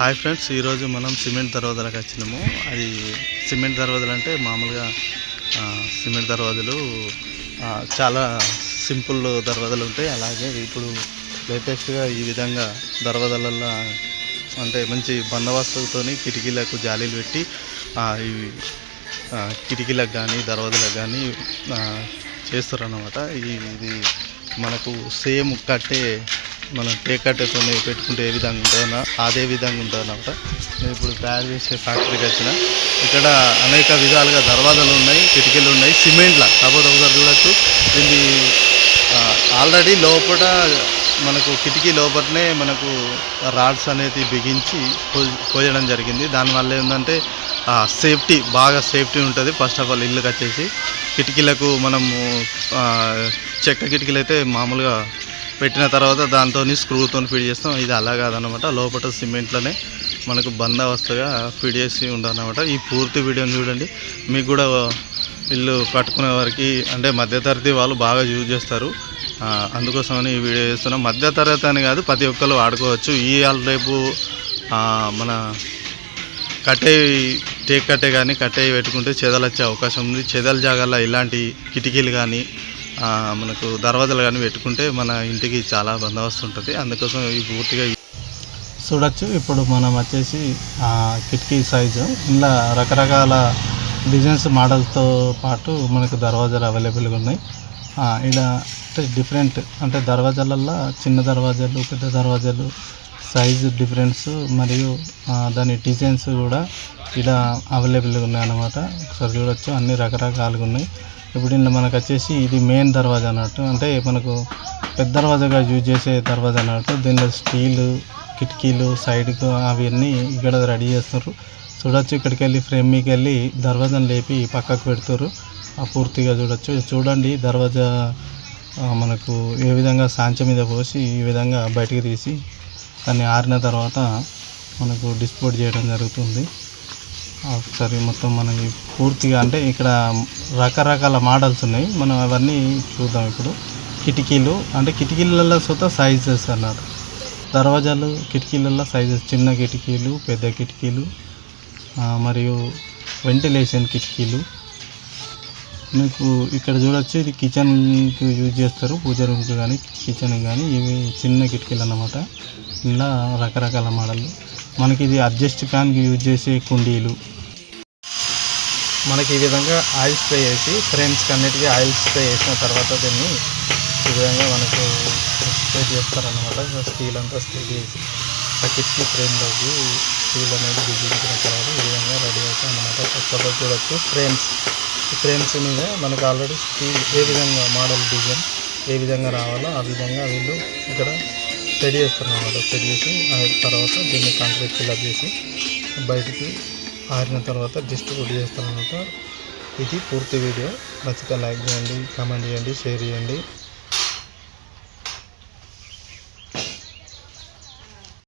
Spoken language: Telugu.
హాయ్ ఫ్రెండ్స్ ఈరోజు మనం సిమెంట్ దర్వాజలకు వచ్చినాము. అది సిమెంట్ దర్వాజలు అంటే మామూలుగా సిమెంట్ దర్వాజలు చాలా సింపుల్ దర్వాజలు ఉంటాయి. అలాగే ఇప్పుడు లేటెస్ట్గా ఈ విధంగా దర్వాజలల్లో అంటే మంచి బందోబస్తుతో కిటికీలకు జాలీలు పెట్టి ఇవి కిటికీలకు కానీ దర్వాజలకు కానీ చేస్తారు అన్నమాట ఇది మనకు సేమ్ కట్టే మనం టే కట్టెతో పెట్టుకుంటే ఏ విధంగా ఉంటుందో అదే విధంగా ఉంటుందన్నమాట నేను ఇప్పుడు తయారు చేసే ఫ్యాక్టరీకి వచ్చిన. ఇక్కడ అనేక విధాలుగా దర్వాజాలు ఉన్నాయి కిటికీలు ఉన్నాయి సిమెంట్లా. కాకపోతే ఒకసారి చూడొచ్చు. దీన్ని ఆల్రెడీ లోపల మనకు కిటికీ లోపలనే మనకు రాడ్స్ అనేది బిగించి పో- పోయడం జరిగింది. దానివల్ల ఏంటంటే సేఫ్టీ బాగా సేఫ్టీ ఉంటుంది. ఫస్ట్ ఆఫ్ ఆల్ ఇల్లుకి వచ్చేసి కిటికీలకు మనము చెక్క కిటికీలు అయితే మామూలుగా పెట్టిన తర్వాత దాంతో స్క్రూతో ఫిట్ చేస్తాం. ఇది అలా కాదనమాట లోపల సిమెంట్లోనే మనకు బందోబస్తుగా ఫిట్ చేసి ఉండాలన్నమాట. ఈ పూర్తి వీడియోని చూడండి. మీకు కూడా ఇల్లు కట్టుకునే వారికి అంటే మధ్యతరగతి వాళ్ళు బాగా యూజ్ చేస్తారు. అందుకోసమని ఈ వీడియో చేస్తున్నాం. మధ్యతరగతి అని కాదు ప్రతి ఒక్కరు వాడుకోవచ్చు. ఈ వాళ్ళ రేపు మన కట్టే టేక్ కట్టే కానీ కట్టే పెట్టుకుంటే చెదలు వచ్చే అవకాశం ఉంది. చెదల జాగాల్లో ఇలాంటి కిటికీలు కానీ మనకు దర్వాజాలు కానీ పెట్టుకుంటే మన ఇంటికి చాలా బందోబస్తు ఉంటుంది. అందుకోసం ఈ పూర్తిగా చూడొచ్చు. ఇప్పుడు మనం వచ్చేసి కిటికీ సైజు. ఇలా రకరకాల డిజైన్స్ మోడల్తో పాటు మనకు దర్వాజాలు అవైలబుల్గా ఉన్నాయి. ఇలా అంటే డిఫరెంట్ అంటే దర్వాజాలల్లో చిన్న దర్వాజాలు పెద్ద దర్వాజాలు సైజు డిఫరెన్స్ మరియు దాని డిజైన్స్ కూడా ఇలా అవైలబుల్గా ఉన్నాయి అన్నమాట ఒకసారి చూడొచ్చు. అన్ని రకరకాలుగా ఉన్నాయి. ఇప్పుడు ఇందులో మనకు వచ్చేసి ఇది మెయిన్ దర్వాజా అన్నట్టు అంటే మనకు పెద్ద దర్వాజాగా యూజ్ చేసే దర్వాజా అన్నట్టు దీనిలో స్టీలు కిటికీలు సైడ్కు అవన్నీ ఇక్కడ రెడీ చేస్తారు. చూడొచ్చు ఇక్కడికి వెళ్ళి ఫ్రేమ్ మీకు వెళ్ళి దర్వాజాను లేపి పక్కకు పెడతారు. ఆ పూర్తిగా చూడొచ్చు. చూడండి దర్వాజా మనకు ఏ విధంగా సాంచ మీద పోసి ఈ విధంగా బయటికి తీసి దాన్ని ఆరిన తర్వాత మనకు డిస్పోజ్ చేయడం జరుగుతుంది. ఒకసారి మొత్తం మనకి పూర్తిగా అంటే ఇక్కడ రకరకాల మోడల్స్ ఉన్నాయి. మనం అవన్నీ చూద్దాం ఇప్పుడు. కిటికీలు అంటే కిటికీలలో సుత సైజెస్ అన్నారు. దర్వాజాలు కిటికీలలో సైజెస్ చిన్న కిటికీలు పెద్ద కిటికీలు మరియు వెంటిలేషన్ కిటికీలు. మీకు ఇక్కడ చూడొచ్చు ఇది కిచెన్కి యూజ్ చేస్తారు. పూజ రూమ్కి కానీ కిచెన్ కానీ ఇవి చిన్న కిటికీలు అన్నమాట. ఇలా రకరకాల మోడళ్ళు. మనకి ఇది అడ్జస్ట్ ఫ్యాన్కి యూజ్ చేసే కుండీలు. మనకి ఈ విధంగా ఆయిల్ స్ప్రే చేసి ఫ్రేమ్స్కి అన్నిటికీ ఆయిల్ స్ప్రే చేసిన తర్వాత దీన్ని ఈ విధంగా మనకు స్ప్రే చేస్తారనమాట స్టీల్ అంతా స్ప్రే చేసి ఆ కిటికీ ఫ్రేమ్లోకి స్టీల్ అనేది బిగించిన తర్వాత ఈ విధంగా రెడీ అవుతాయి అనమాట కొత్తగా చూడొచ్చు ఫ్రేమ్స్. ఈ ఫ్రేమ్స్ మీద మనకు ఆల్రెడీ స్టీల్ ఏ విధంగా మోడల్ డిజైన్ ఏ విధంగా రావాలో ఆ విధంగా వీళ్ళు ఇక్కడ సెట్ చేస్తారు అన్నమాట. సెట్ చేసి ఆ తర్వాత దీన్ని కాంక్రీట్ ఫిల్అప్ చేసి బయటికి ఆరిన తర్వాత డిస్ట్రిబ్యూట్ చేస్తారనమాట ఇది పూర్తి వీడియో. నచ్చితే లైక్ చేయండి కామెంట్ చేయండి షేర్ చేయండి.